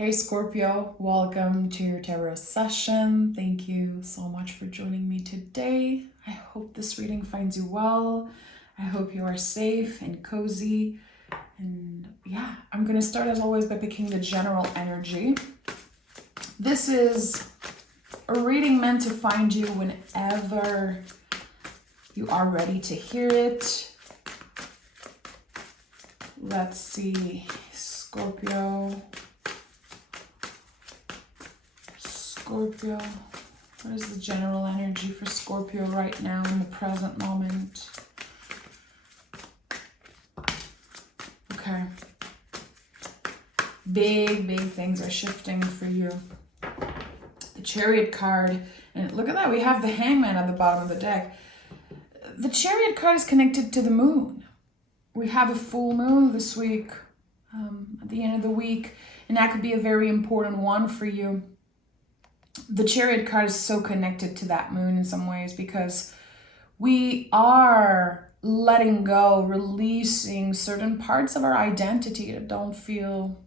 Hey Scorpio, welcome to your tarot session. Thank you so much for joining me today. I hope this reading finds you well. I hope you are safe and cozy. And yeah, I'm going to start as always by picking the general energy. This is a reading meant to find you whenever you are ready to hear it. Let's see, Scorpio, what is the general energy for Scorpio right now in the present moment? Okay. Big things are shifting for you. The Chariot card, and look at that, we have the Hangman at the bottom of the deck. The Chariot card is connected to the moon. We have a full moon this week, at the end of the week, and that could be a very important one for you. The Chariot card is so connected to that moon in some ways because we are letting go, releasing certain parts of our identity that don't feel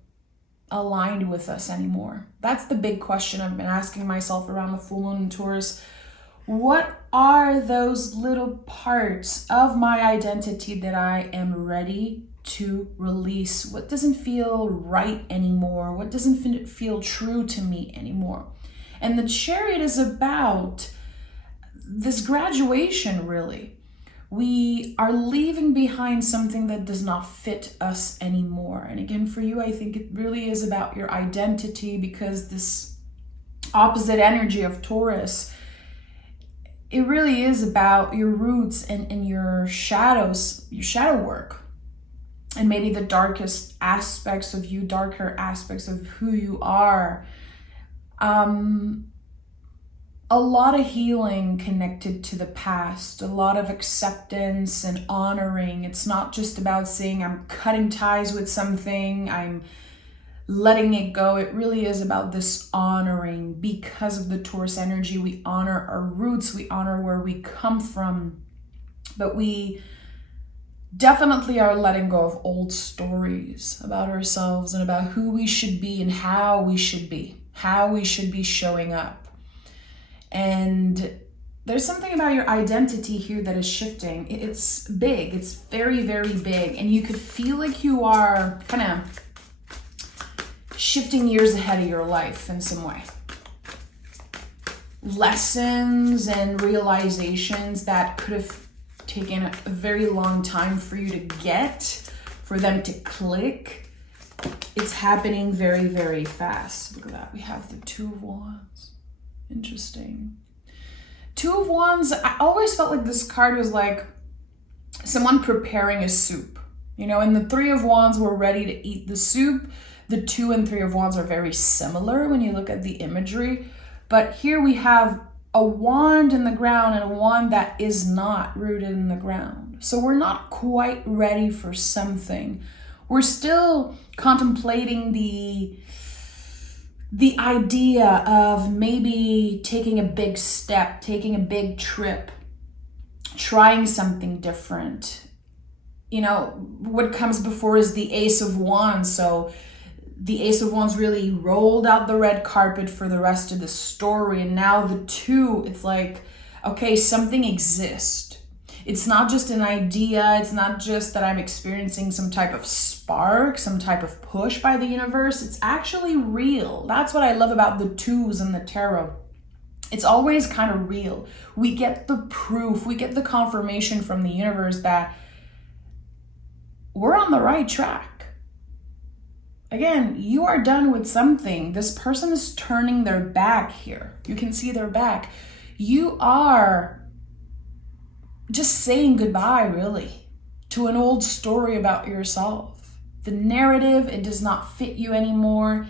aligned with us anymore. That's the big question I've been asking myself around the full moon in Taurus. What are those little parts of my identity that I am ready to release? What doesn't feel right anymore? What doesn't feel true to me anymore? And the Chariot is about this graduation, really. We are leaving behind something that does not fit us anymore. And again, for you, I think it really is about your identity, because this opposite energy of Taurus, it really is about your roots and your shadows, your shadow work. And maybe the darkest aspects of you, darker aspects of who you are. A lot of healing connected to the past, a lot of acceptance and honoring. It's not just about saying I'm cutting ties with something, I'm letting it go. It really is about this honoring. Because of the Taurus energy, we honor our roots, we honor where we come from, but we definitely are letting go of old stories about ourselves and about who we should be and how we should be showing up. And there's something about your identity here that is shifting. It's big. It's very big. And you could feel like you are kind of shifting years ahead of your life in some way. Lessons and realizations that could have taken a very long time for you to get, for them to click. It's happening very fast. Look at that. We have the Two of Wands. Interesting. Two of Wands, I always felt like this card was like someone preparing a soup. You know, and the Three of Wands were ready to eat the soup. The Two and Three of Wands are very similar when you look at the imagery. But here we have a wand in the ground and a wand that is not rooted in the ground. So we're not quite ready for something. We're still contemplating the idea of maybe taking a big step, taking a big trip, trying something different. You know, what comes before is the Ace of Wands. So the Ace of Wands really rolled out the red carpet for the rest of the story. And now the Two, it's like, okay, something exists. It's not just an idea. It's not just that I'm experiencing some type of spark, some type of push by the universe. It's actually real. That's what I love about the Twos and the tarot. It's always kind of real. We get the proof, we get the confirmation from the universe that we're on the right track. Again, you are done with something. This person is turning their back here. You can see their back. You are just saying goodbye, really, to an old story about yourself. The narrative, it does not fit you anymore.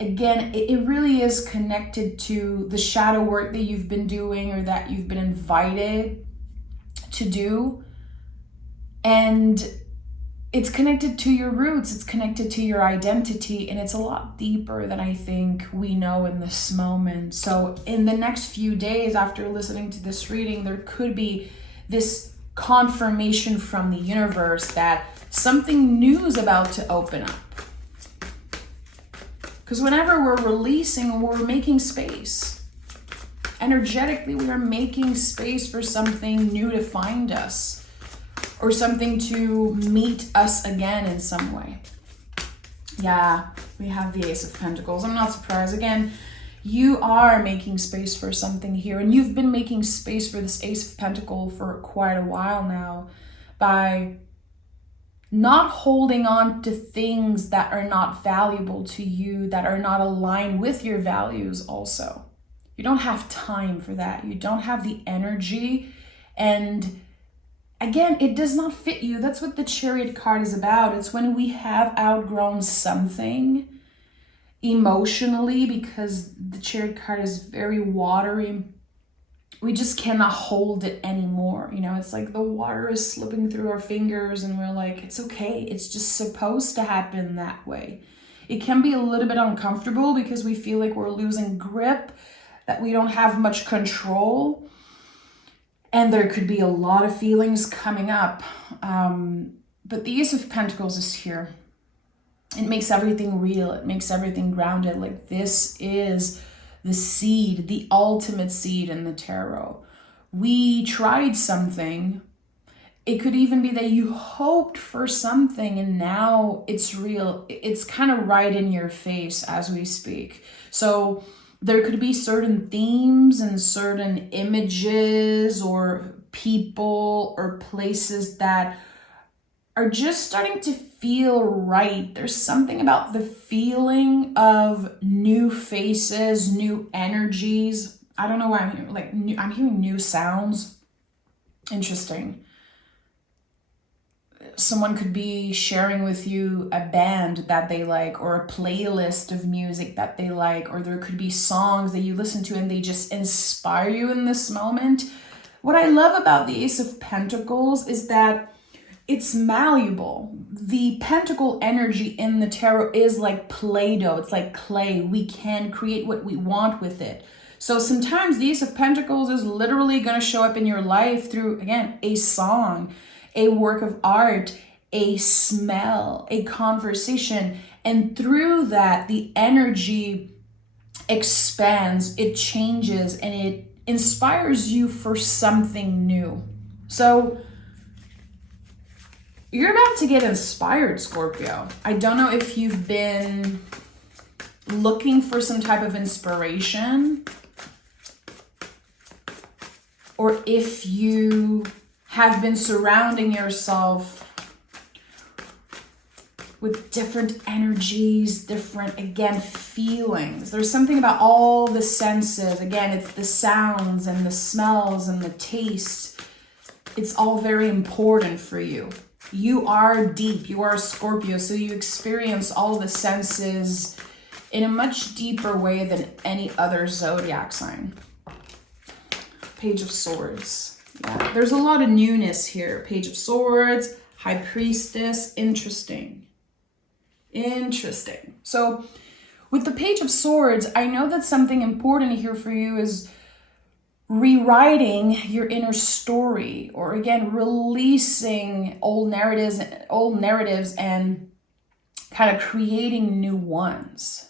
Again, it really is connected to the shadow work that you've been doing or that you've been invited to do. And it's connected to your roots, it's connected to your identity, and it's a lot deeper than I think we know in this moment. So in the next few days after listening to this reading, there could be this confirmation from the universe that something new is about to open up. Because whenever we're releasing, we're making space. Energetically, we are making space for something new to find us, or something to meet us again in some way. Yeah, we have the Ace of Pentacles. I'm not surprised. Again, you are making space for something here, and you've been making space for this Ace of Pentacles for quite a while now by not holding on to things that are not valuable to you, that are not aligned with your values also. You don't have time for that. You don't have the energy. And again, it does not fit you. That's what the Chariot card is about. It's when we have outgrown something emotionally, because the Chariot card is very watery. We just cannot hold it anymore. You know, it's like the water is slipping through our fingers and we're like, it's okay. It's just supposed to happen that way. It can be a little bit uncomfortable because we feel like we're losing grip, that we don't have much control. And there could be a lot of feelings coming up. But the Ace of Pentacles is here. It makes everything real. It makes everything grounded. Like, this is the seed, the ultimate seed in the tarot. We tried something. It could even be that you hoped for something and now it's real. It's kind of right in your face as we speak. So there could be certain themes and certain images or people or places that are just starting to feel right. There's something about the feeling of new faces, new energies. I don't know why I'm hearing, like, I'm hearing new sounds. Interesting. Someone could be sharing with you a band that they like, or a playlist of music that they like, or there could be songs that you listen to and they just inspire you in this moment. What I love about the Ace of Pentacles is that it's malleable. The pentacle energy in the tarot is like Play-Doh. It's like clay. We can create what we want with it. So sometimes the Ace of Pentacles is literally going to show up in your life through, again, a song, a work of art, a smell, a conversation. And through that, the energy expands, it changes, and it inspires you for something new. So you're about to get inspired, Scorpio. I don't know if you've been looking for some type of inspiration, or if you have been surrounding yourself with different energies, different, again, feelings. There's something about all the senses. Again, it's the sounds and the smells and the taste. It's all very important for you. You are deep. You are a Scorpio, so you experience all the senses in a much deeper way than any other zodiac sign. Page of Swords. Yeah, there's a lot of newness here. Page of Swords, High Priestess. Interesting. Interesting. So with the Page of Swords, I know that something important here for you is rewriting your inner story, or again, releasing old narratives and kind of creating new ones.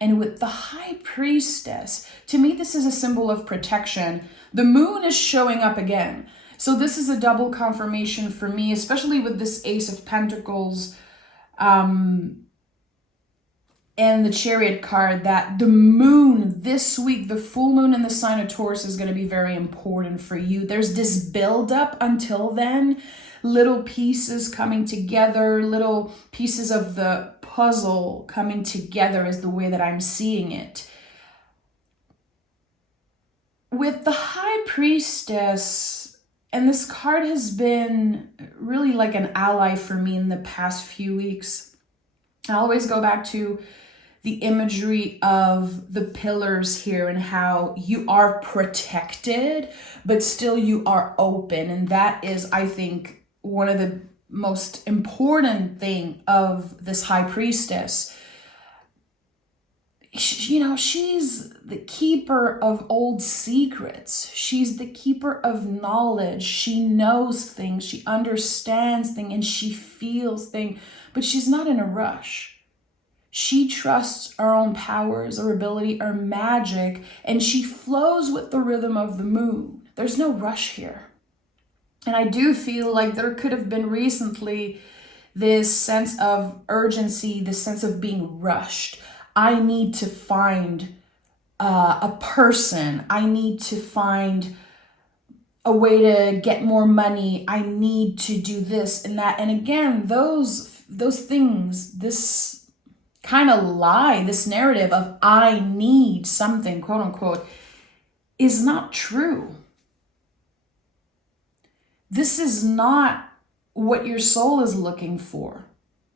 And with the High Priestess, to me, this is a symbol of protection. The moon is showing up again. So this is a double confirmation for me, especially with this Ace of Pentacles and the Chariot card, that the moon this week, the full moon in the sign of Taurus, is going to be very important for you. There's this build-up until then, little pieces coming together, little pieces of the puzzle coming together is the way that I'm seeing it. With the High Priestess, and this card has been really like an ally for me in the past few weeks. I always go back to the imagery of the pillars here and how you are protected, but still you are open. And that is, I think, one of the most important thing of this High Priestess. You know, she's the keeper of old secrets. She's the keeper of knowledge. She knows things, she understands things, and she feels things, but she's not in a rush. She trusts our own powers, our ability, our magic, and she flows with the rhythm of the moon. There's no rush here. And I do feel like there could have been recently this sense of urgency, this sense of being rushed. I need to find a person. I need to find a way to get more money. I need to do this and that. And again, those things, this kind of lie, this narrative of I need something, quote unquote, is not true. This is not what your soul is looking for.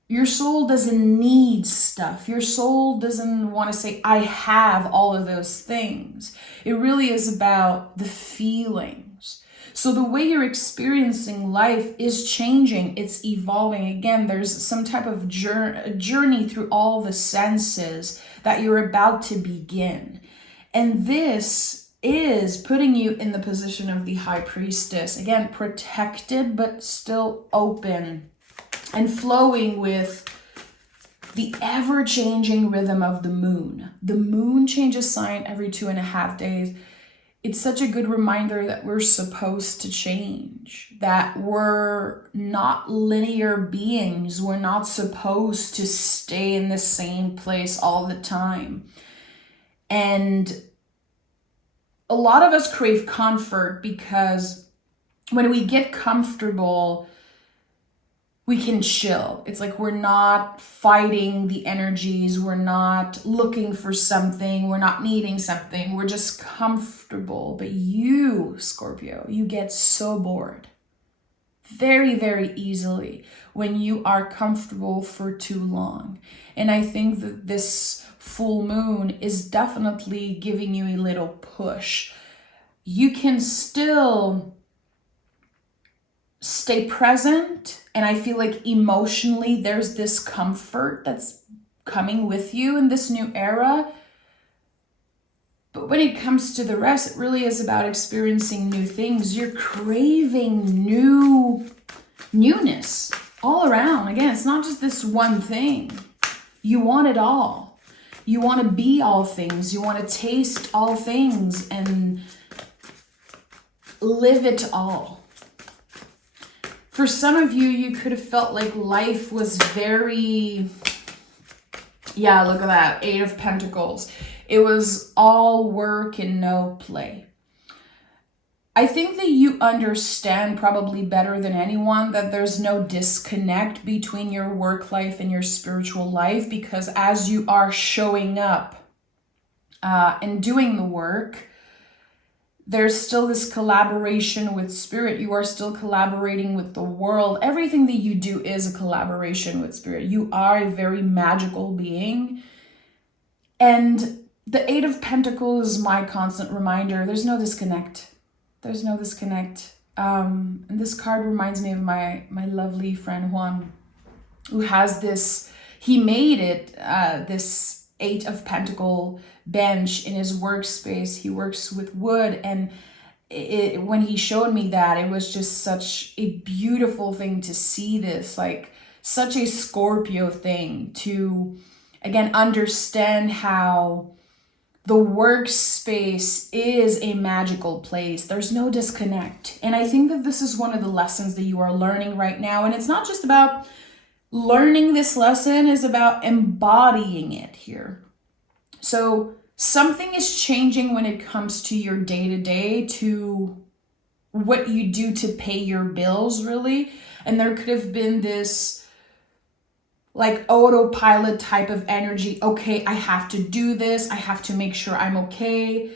Your soul doesn't need stuff. Your soul doesn't want to say, I have all of those things. It really is about the feelings. So the way you're experiencing life is changing. It's evolving. Again, there's some type of journey through all the senses that you're about to begin. And this is putting you in the position of the high priestess. Again, protected, but still open and flowing with the ever-changing rhythm of the moon. The moon changes sign every 2.5 days. It's such a good reminder that we're supposed to change, that we're not linear beings. We're not supposed to stay in the same place all the time. And a lot of us crave comfort because when we get comfortable, we can chill. It's like we're not fighting the energies. We're not looking for something. We're not needing something. We're just comfortable. But you, Scorpio, you get so bored very, very easily when you are comfortable for too long. And I think that this full moon is definitely giving you a little push. You can still stay present, and I feel like emotionally there's this comfort that's coming with you in this new era. But when it comes to the rest, it really is about experiencing new things. You're craving newness all around. Again, it's not just this one thing. You want it all. You want to be all things. You want to taste all things and live it all. For some of you, you could have felt like life was very, yeah, look at that, 8 of Pentacles. It was all work and no play. I think that you understand probably better than anyone that there's no disconnect between your work life and your spiritual life, because as you are showing up and doing the work, there's still this collaboration with spirit. You are still collaborating with the world. Everything that you do is a collaboration with spirit. You are a very magical being. And the 8 of Pentacles is my constant reminder. There's no disconnect. There's no disconnect. And this card reminds me of my lovely friend Juan, who has this, he made it, this 8 of Pentacle bench in his workspace. He works with wood, and when he showed me that, it was just such a beautiful thing to see this, like such a Scorpio thing to, again, understand how the workspace is a magical place. There's no disconnect. And I think that this is one of the lessons that you are learning right now. And it's not just about learning this lesson, it's about embodying it here. So something is changing when it comes to your day-to-day, to what you do to pay your bills, really. And there could have been this like autopilot type of energy. Okay, I have to do this. I have to make sure I'm okay.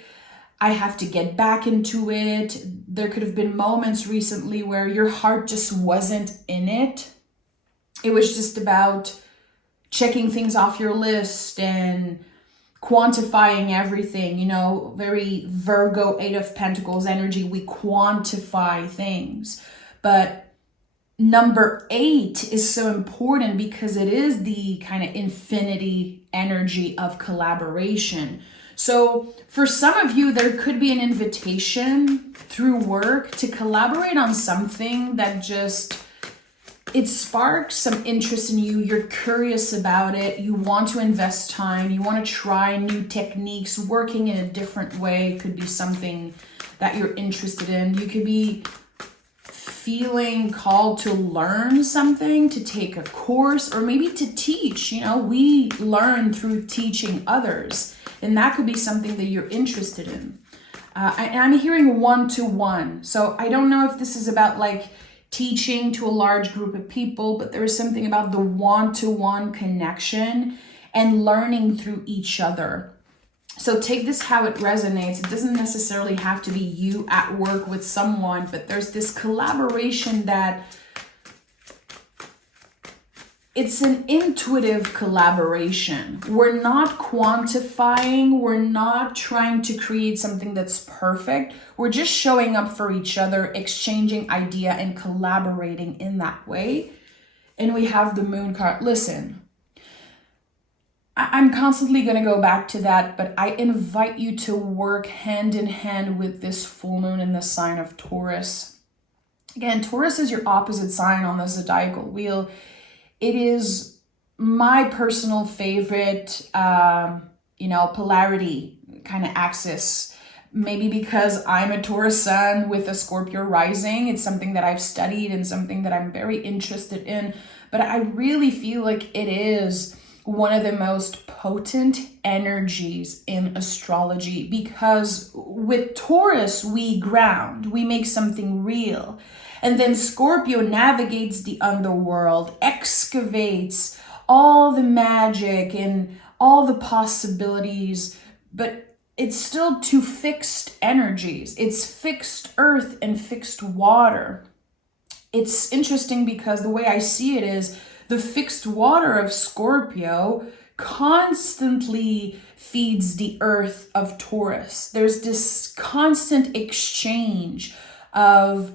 I have to get back into it. There could have been moments recently where your heart just wasn't in it. It was just about checking things off your list and quantifying everything, you know, very Virgo 8 of Pentacles energy. We quantify things. But number 8 is so important because it is the kind of infinity energy of collaboration. So for some of you, there could be an invitation through work to collaborate on something that just it sparks some interest in you. You're curious about it. You want to invest time. You want to try new techniques. Working in a different way could be something that you're interested in. You could be feeling called to learn something, to take a course, or maybe to teach. You know, we learn through teaching others, and that could be something that you're interested in. I'm hearing one-to-one. So I don't know if this is about like teaching to a large group of people, but there is something about the one-to-one connection and learning through each other. So take this how it resonates. It doesn't necessarily have to be you at work with someone, but there's this collaboration that it's an intuitive collaboration. We're not quantifying. We're not trying to create something that's perfect. We're just showing up for each other, exchanging idea and collaborating in that way. And we have the moon card. Listen, I'm constantly going to go back to that, but I invite you to work hand in hand with this full moon in the sign of Taurus. Again, Taurus is your opposite sign on the zodiacal wheel. It is my personal favorite, polarity kind of axis. Maybe because I'm a Taurus sun with a Scorpio rising. It's something that I've studied and something that I'm very interested in. But I really feel like it is one of the most potent energies in astrology, because with Taurus, we ground, we make something real. And then Scorpio navigates the underworld, excavates all the magic and all the possibilities, but it's still two fixed energies. It's fixed earth and fixed water. It's interesting because the way I see it is the fixed water of Scorpio constantly feeds the earth of Taurus. There's this constant exchange of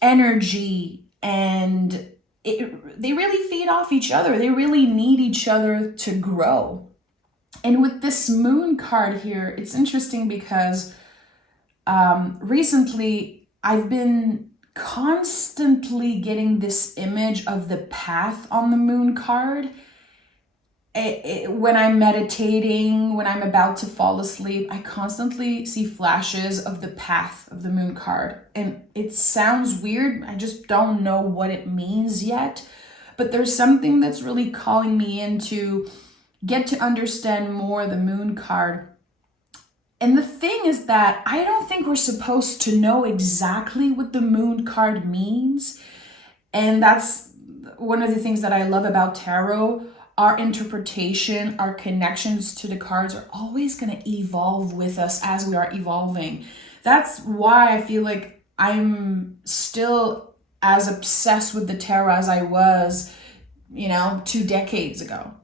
energy, and they really feed off each other. They really need each other to grow. And with this moon card here, it's interesting because recently I've been constantly getting this image of the path on the moon card. When I'm meditating, when I'm about to fall asleep, I constantly see flashes of the path of the moon card. And it sounds weird. I just don't know what it means yet. But there's something that's really calling me in to get to understand more the moon card. And the thing is that I don't think we're supposed to know exactly what the moon card means. And that's one of the things that I love about tarot. Our interpretation, our connections to the cards are always going to evolve with us as we are evolving. That's why I feel like I'm still as obsessed with the tarot as I was, 2 decades ago.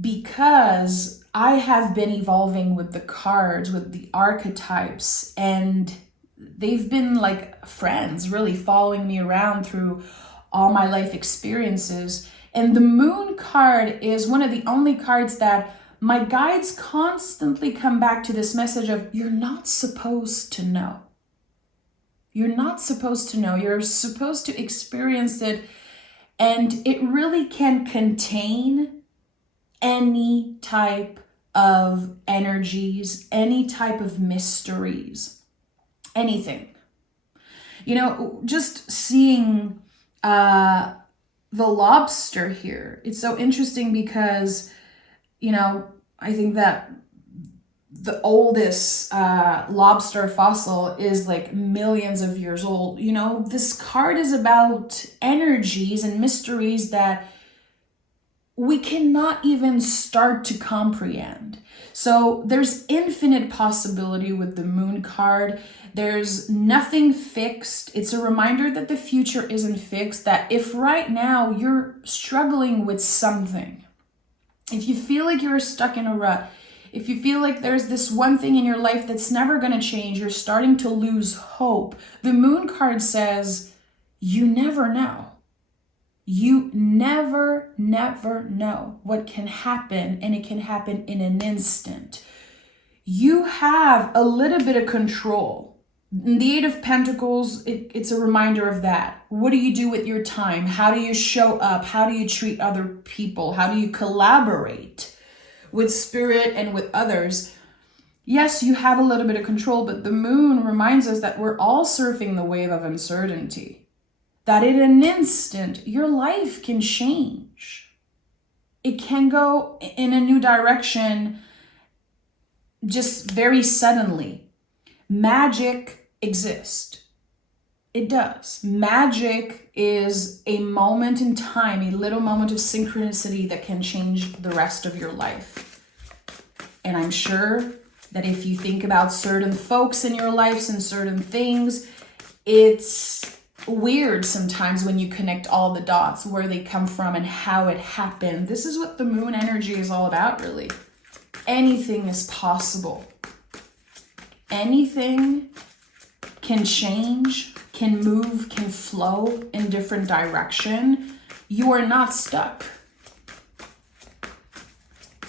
Because I have been evolving with the cards, with the archetypes, and they've been like friends, really following me around through all my life experiences. And the moon card is one of the only cards that my guides constantly come back to this message of, you're not supposed to know. You're not supposed to know. You're supposed to experience it. And it really can contain any type of energies, any type of mysteries, anything. Just seeing the lobster here, it's so interesting because, I think that the oldest lobster fossil is like millions of years old. This card is about energies and mysteries that we cannot even start to comprehend. So there's infinite possibility with the moon card. There's nothing fixed. It's a reminder that the future isn't fixed, that if right now you're struggling with something, if you feel like you're stuck in a rut, if you feel like there's this one thing in your life that's never going to change, you're starting to lose hope, the moon card says, you never know. You never know what can happen, and it can happen in an instant. You have a little bit of control. The Eight of Pentacles, it's a reminder of that. What do you do with your time? How do you show up? How do you treat other people? How do you collaborate with spirit and with others? Yes, you have a little bit of control, but the moon reminds us that we're all surfing the wave of uncertainty. That in an instant, your life can change. It can go in a new direction just very suddenly. Magic exists. It does. Magic is a moment in time, a little moment of synchronicity that can change the rest of your life. And I'm sure that if you think about certain folks in your lives and certain things, it's weird sometimes when you connect all the dots, where they come from and how it happened. This is what the moon energy is all about, really. Anything is possible. Anything can change, can move, can flow in different direction. You are not stuck.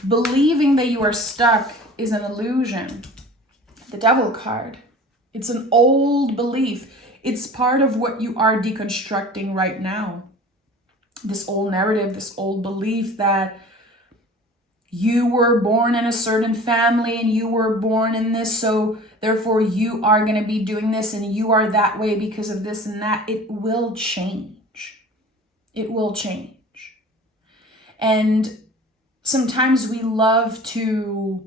Believing that you are stuck is an illusion. The Devil card. It's an old belief. It's part of what you are deconstructing right now. This old narrative, this old belief that you were born in a certain family and you were born in this, so therefore you are going to be doing this and you are that way because of this and that. It will change. It will change. And sometimes we love to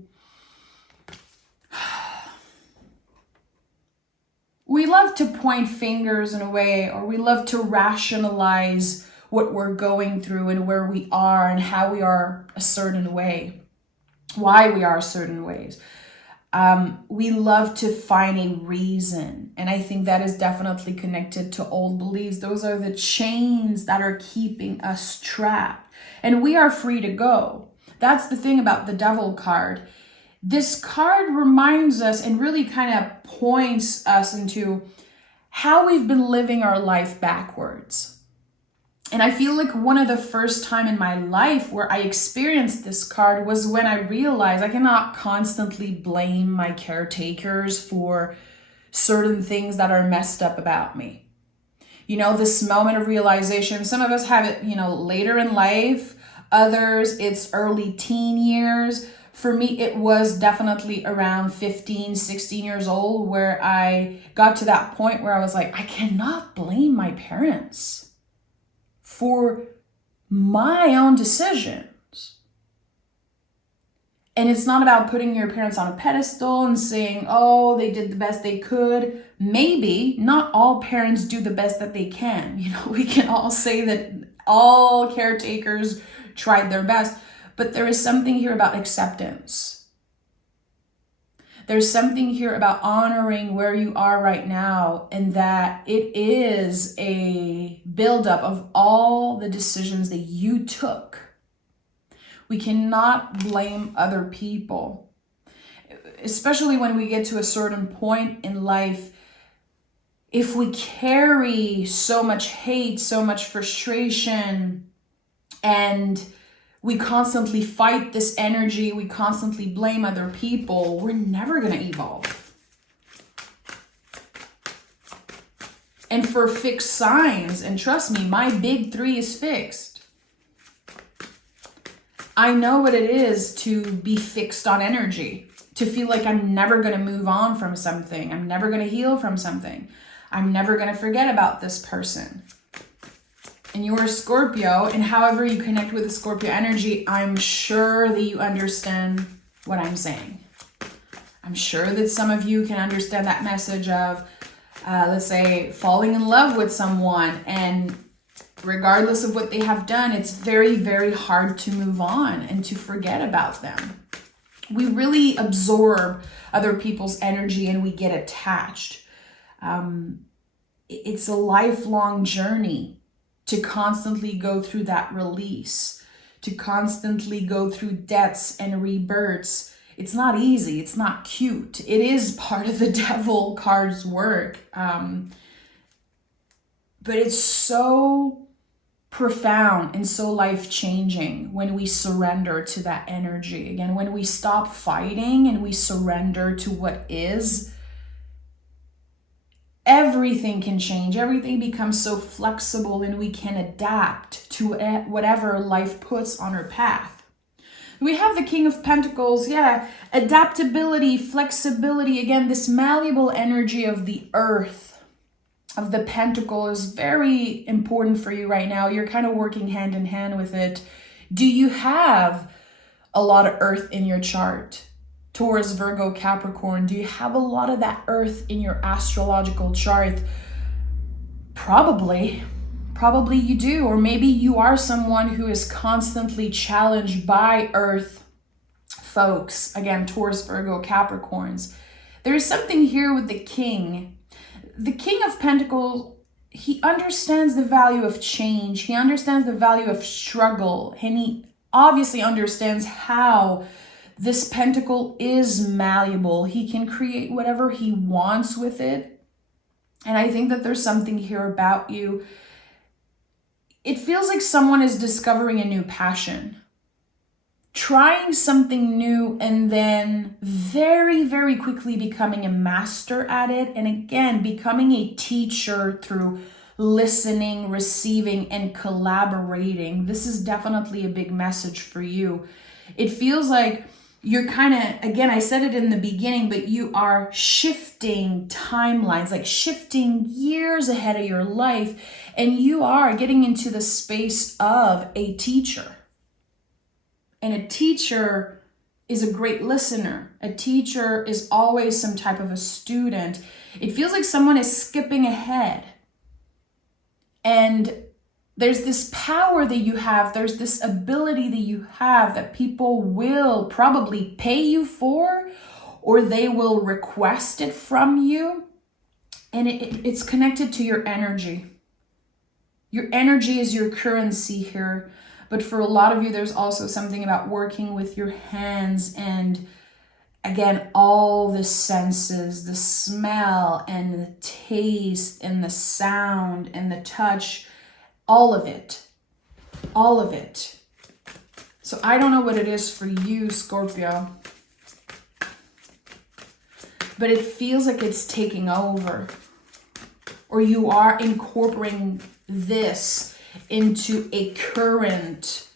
point fingers in a way, or we love to rationalize what we're going through and where we are and how we are a certain way, why we are certain ways. We love to find a reason. And I think that is definitely connected to old beliefs. Those are the chains that are keeping us trapped. And we are free to go. That's the thing about the Devil card. This card reminds us and really kind of points us into how we've been living our life backwards. And I feel like one of the first time in my life where I experienced this card was when I realized I cannot constantly blame my caretakers for certain things that are messed up about me. You know, this moment of realization, some of us have it, later in life. Others, it's early teen years. For me, it was definitely around 15, 16 years old where I got to that point where I was like, I cannot blame my parents for my own decisions. And it's not about putting your parents on a pedestal and saying, oh, they did the best they could. Maybe not all parents do the best that they can. We can all say that all caretakers tried their best. But there is something here about acceptance. There's something here about honoring where you are right now, and that it is a buildup of all the decisions that you took. We cannot blame other people, especially when we get to a certain point in life. If we carry so much hate, so much frustration, and we constantly fight this energy, we constantly blame other people, we're never going to evolve. And for fixed signs, and trust me, my big 3 is fixed. I know what it is to be fixed on energy, to feel like I'm never going to move on from something. I'm never going to heal from something. I'm never going to forget about this person. And you're a Scorpio, and however you connect with the Scorpio energy, I'm sure that you understand what I'm saying. I'm sure that some of you can understand that message of, let's say, falling in love with someone, and regardless of what they have done, it's very, very hard to move on and to forget about them. We really absorb other people's energy and we get attached. It's a lifelong journey to constantly go through that release, to constantly go through deaths and rebirths. It's not easy. It's not cute. It is part of the Devil card's work. But it's so profound and so life-changing when we surrender to that energy. Again, when we stop fighting and we surrender to what is, everything can change. Everything becomes so flexible and we can adapt to whatever life puts on our path. We have the King of Pentacles, adaptability, flexibility. Again, this malleable energy of the earth, of the pentacle is very important for you right now. You're kind of working hand in hand with it. Do you have a lot of earth in your chart? Taurus, Virgo, Capricorn, do you have a lot of that earth in your astrological chart? Probably you do. Or maybe you are someone who is constantly challenged by earth folks. Again, Taurus, Virgo, Capricorns. There is something here with the king. The King of Pentacles, he understands the value of change. He understands the value of struggle. And he obviously understands how this pentacle is malleable. He can create whatever he wants with it. And I think that there's something here about you. It feels like someone is discovering a new passion, trying something new, and then very, very quickly becoming a master at it. And again, becoming a teacher through listening, receiving, and collaborating. This is definitely a big message for you. It feels like you're kind of, again, I said it in the beginning, but you are shifting timelines, like shifting years ahead of your life. And you are getting into the space of a teacher. And a teacher is a great listener. A teacher is always some type of a student. It feels like someone is skipping ahead. And there's this power that you have, there's this ability that you have that people will probably pay you for, or they will request it from you. And it's connected to your energy. Your energy is your currency here. But for a lot of you, there's also something about working with your hands and, again, all the senses, the smell and the taste and the sound and the touch. All of it. So I don't know what it is for you, Scorpio, but it feels like it's taking over, or you are incorporating this into a current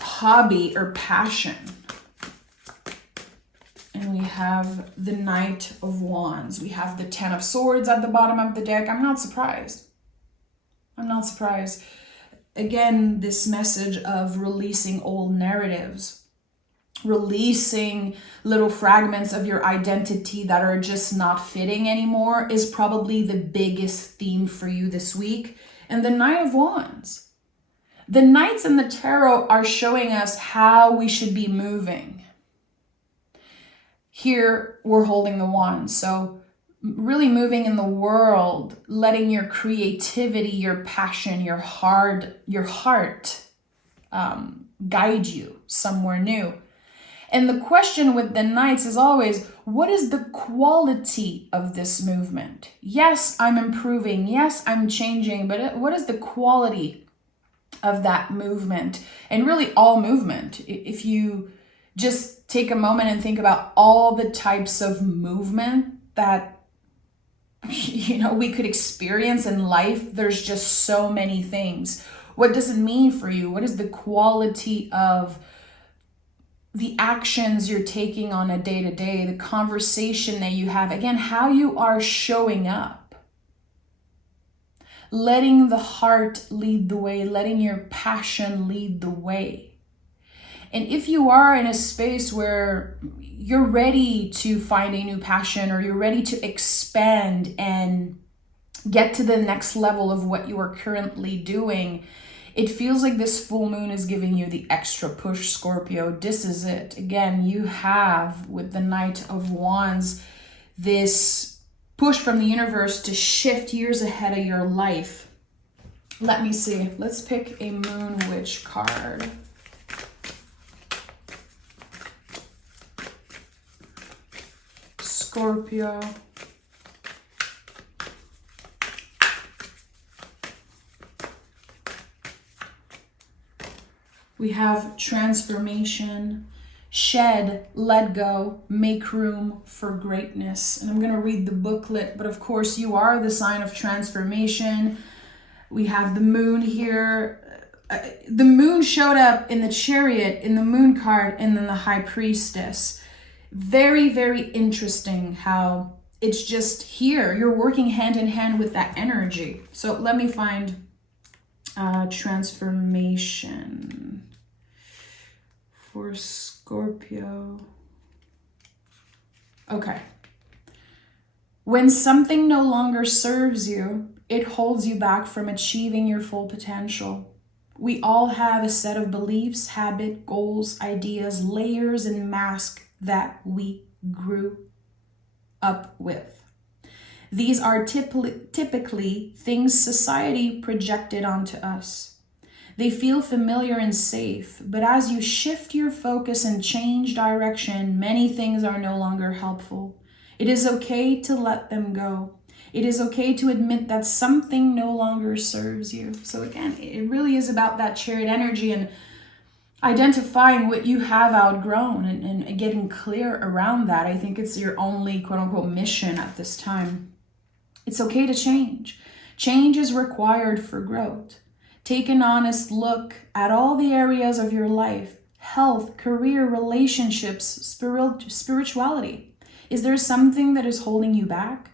hobby or passion. And we have the Knight of Wands. We have the Ten of Swords at the bottom of the deck. I'm not surprised. Again, this message of releasing old narratives, releasing little fragments of your identity that are just not fitting anymore is probably the biggest theme for you this week. And the Knight of Wands. The Knights in the Tarot are showing us how we should be moving. Here, we're holding the wand. So really moving in the world, letting your creativity, your passion, your heart guide you somewhere new. And the question with the Knights is always, what is the quality of this movement? Yes, I'm improving. Yes, I'm changing. But what is the quality of that movement? And really all movement. If you just take a moment and think about all the types of movement that we could experience in life, there's just so many things. What does it mean for you? What is the quality of the actions you're taking on a day-to-day, the conversation that you have? Again, how you are showing up. Letting the heart lead the way, letting your passion lead the way. And if you are in a space where you're ready to find a new passion, or you're ready to expand and get to the next level of what you are currently doing, it feels like this full moon is giving you the extra push, Scorpio. This is it. Again, you have, with the Knight of Wands, this push from the universe to shift years ahead of your life. Let me see. Let's pick a Moon Witch card. Scorpio. We have transformation, Shed, let go, make room for greatness. And I'm going to read the booklet, but of course you are the sign of transformation. We have the moon here. The moon showed up in the Chariot, in the moon card, and then the High Priestess. Very, very interesting how it's just here. You're working hand in hand with that energy. So let me find transformation for Scorpio. Okay. When something no longer serves you, it holds you back from achieving your full potential. We all have a set of beliefs, habits, goals, ideas, layers, and masks that we grew up with. These are typically things society projected onto us. They feel familiar and safe, but as you shift your focus and change direction, many things are no longer helpful. It is okay to let them go. It is okay to admit that something no longer serves you. So again, it really is about that Chariot energy and identifying what you have outgrown and getting clear around that. I think it's your only quote unquote mission at this time. It's okay to change. Change is required for growth. Take an honest look at all the areas of your life: health, career, relationships, spirituality. Is there something that is holding you back?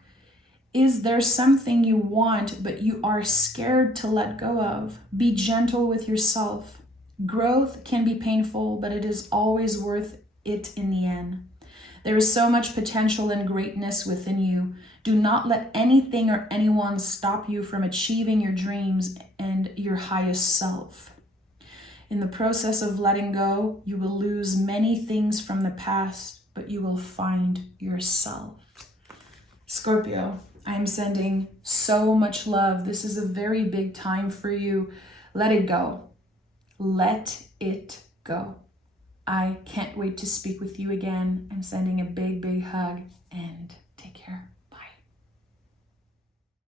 Is there something you want but you are scared to let go of? Be gentle with yourself. Growth can be painful, but it is always worth it in the end. There is so much potential and greatness within you. Do not let anything or anyone stop you from achieving your dreams and your highest self. In the process of letting go, you will lose many things from the past, but you will find yourself. Scorpio, I'm sending so much love. This is a very big time for you. Let it go. Let it go. I can't wait to speak with you again. I'm sending a big, big hug and